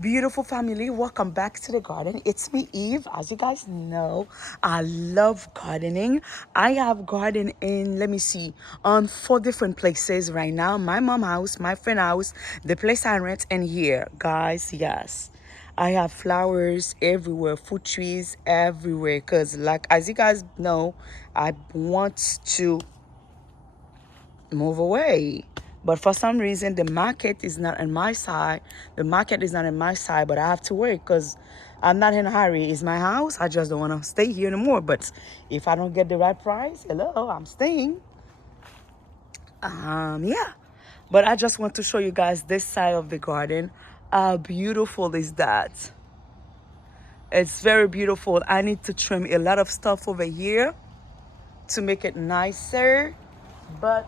Beautiful family, welcome back to the garden. It's me, Eve. As you guys know, I love gardening. I have garden in, let me see, on 4 different places right now. My mom house, my friend house, the place I rent, and here. Guys, yes. I have flowers everywhere, fruit trees everywhere. Because like, as you guys know, I want to move away. But for some reason, the market is not on my side. The market is not on my side, but I have to wait because I'm not in a hurry. It's my house. I just don't want to stay here anymore. But if I don't get the right price, hello, I'm staying. Yeah. But I just want to show you guys this side of the garden. How beautiful is that? It's very beautiful. I need to trim a lot of stuff over here to make it nicer. But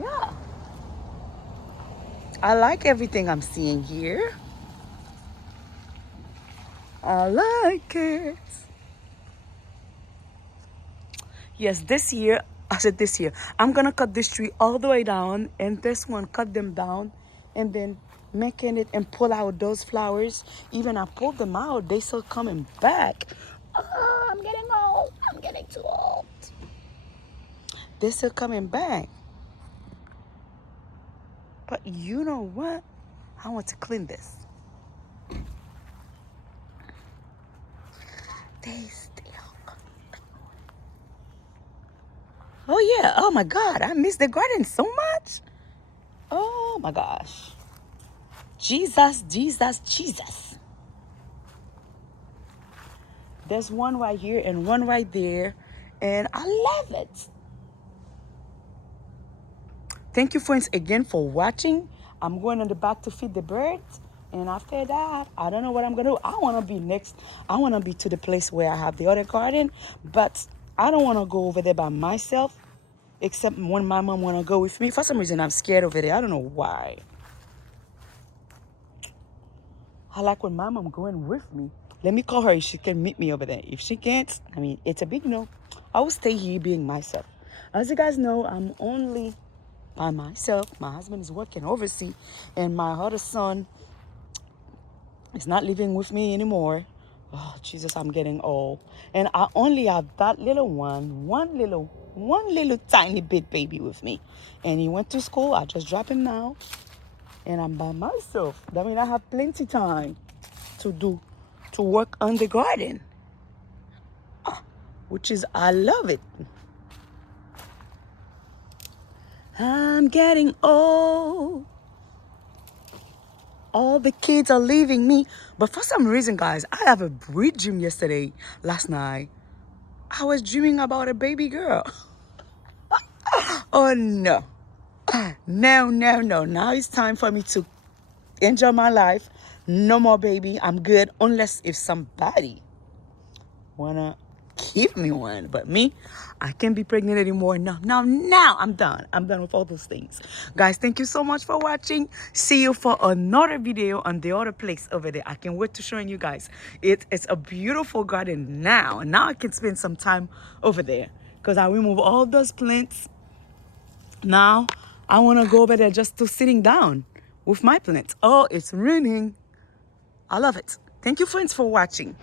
yeah. I like everything I'm seeing here. I like it. Yes, this year, I said this year, I'm gonna cut this tree all the way down and this one, cut them down and then making it and pull out those flowers. Even I pulled them out, they still coming back. Oh, I'm getting old. I'm getting too old. They're still coming back. But you know what? I want to clean this. They still. Oh yeah. Oh my God. I miss the garden so much. Oh my gosh. Jesus, Jesus, Jesus. There's one right here and one right there. And I love it. Thank you, friends, again for watching. I'm going in the back to feed the birds. And after that, I don't know what I'm going to do. I want to be next. I want to be to the place where I have the other garden. But I don't want to go over there by myself. Except when my mom want to go with me. For some reason, I'm scared over there. I don't know why. I like when my mom going with me. Let me call her if she can meet me over there. If she can't, I mean, it's a big no. I will stay here being myself. As you guys know, I'm only by myself. My husband is working overseas, and my other son is not living with me anymore. Oh, Jesus, I'm getting old. And I only have that little one little tiny bit baby with me. And he went to school. I just dropped him now. And I'm by myself. That means I have plenty time to work on the garden, which is, I love it. I'm getting old. All the kids are leaving me. But for some reason, guys, I have a weird dream last night. I was dreaming about a baby girl. Oh no. No, no, no. Now it's time for me to enjoy my life. No more baby. I'm good. Unless if somebody wanna give me one. But me, I can't be pregnant anymore. No, no, now I'm done. I'm done with all those things. Guys, thank you so much for watching. See you for another video on the other place over there. I can't wait to showing you guys. It's a beautiful garden now. Now I can spend some time over there because I remove all those plants. Now I want to go over there just to sitting down with my plants. Oh, it's raining. I love it. Thank you, friends, for watching.